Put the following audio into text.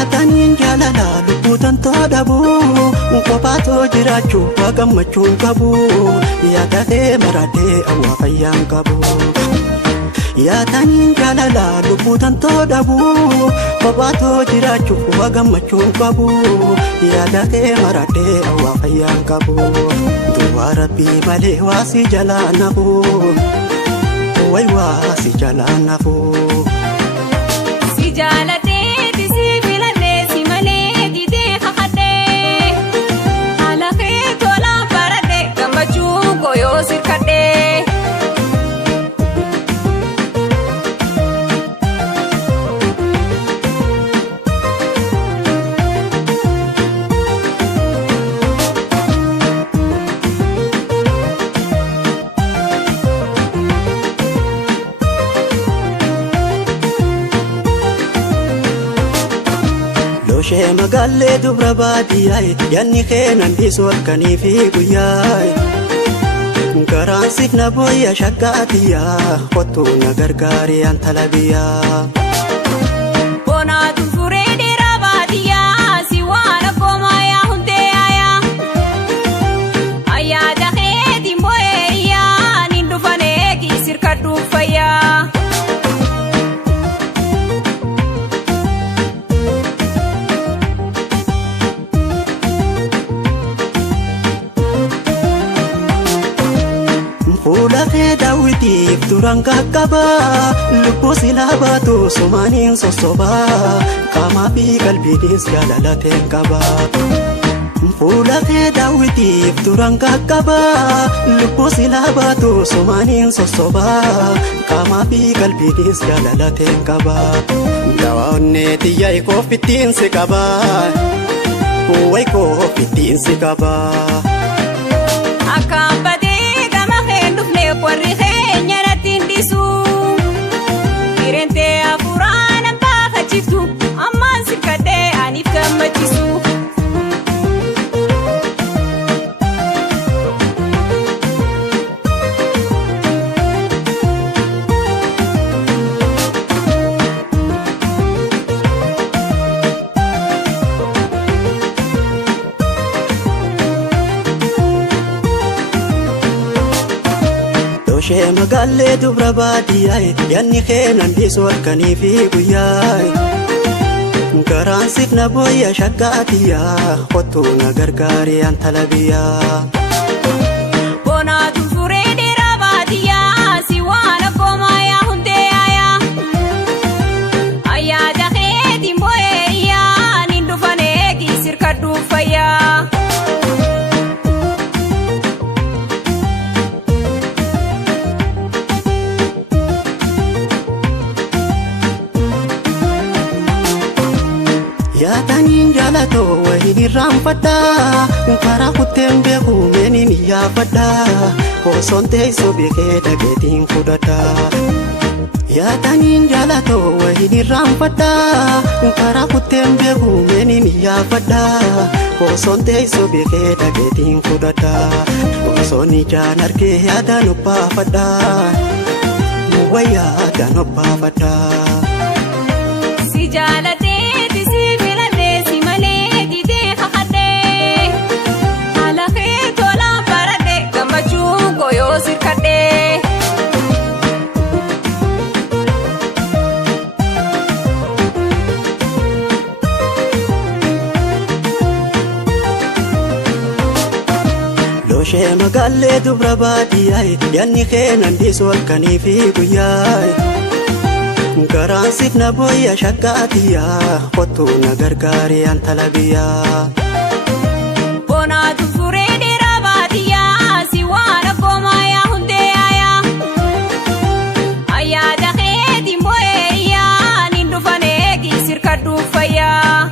Yaataniin jaalala lubbuutan toodhabu kophaatoo jiraachuu waa gammachuun qabu yaadadhee maradhee awwaa fayyaan qabu. Yaataniin jaalala lubbuutan toodhabu kophaatoo jiraachuu waa gammachuun qabu yaadadhee maradhee awwaa fayyaan qabu. Duwwaa Rabbii malee waa si jalaa nafu way waa si jalaa nafu. Si jaalate Shee magaalee dubra baadiyyaa yaanni keenan dhiisuu halkanii fi guyyaa garaan siif na booya shakkaatiyyaa kottuu na gargaaree an talabiyyaa. Bonaatu furee dheeraa baadiyyaa si waan akkoomaa yaa hundee aayaa ayyaada keetiin boo'eeyyaa niin dhufanee kiisirka dhuunfayyaa. Fuula kee daawwitiif duraan qaqqaba lubbuu silaa baatu sumaaniin sossoba qaamaa fi qalbiinis jaalalateen qaba. Fuula kee daawwitiif duraan qaqqaba lubbuu silaa baatu sumaaniin sossoba qaamaa fi qalbiinis jaalalateen qaba. Dawaa onnee xiyyaa koofittiin si qaba way koofittiin si qaba. Warri keenya nattiin dhiisu Kirentee afuuraan baafachiftu ammaan sirkadhee aniif gammachiisu. Shee magaalee dubra baadiyyaa yaanni keenan dhiisuu halkanii fi guyyaa garaan siif na booya shakkaatiyyaa kottuu na gargaaree an talabiyyaa. Bonaatu furee dheeraa baadiyyaa si waan akkoomaa yaa hundee aayaa ayyaada keetiin boo'eeyyaa niin dhufanee kiisirka dhuunfayyaa. Yaataniin jaalatoo wayiin irraanfadhaa karaa kutteen beeku meeniin iyyaafadhaa osoon teessoo beekee dhageetiin fudhadhaa. Yaataniin jaalatoo wayiin irraanfadhaa karaa kutteen beeku meeniin iyyaafadhaa osoon teessoo beekee dhageetiin fudhadhaa. Osoon ijaan argee yaadaan obbaafadhaa wayyaa yaadaan obbaafadhaa. Si jaalate. Shee magaalee dubra baadiyyaa yaanni keenan dhiisuu halkanii fi guyyaa garaan siif na booya shakkaatiyyaa kottuu na gargaaree an talabiyyaa. Bonaatu furee dheeraa baadiyyaa si waan akkoomaa yaa hundee aayaa ayyaada keetiin boo'eeyyaa niin dhufanee kiisirka dhuunfayyaa.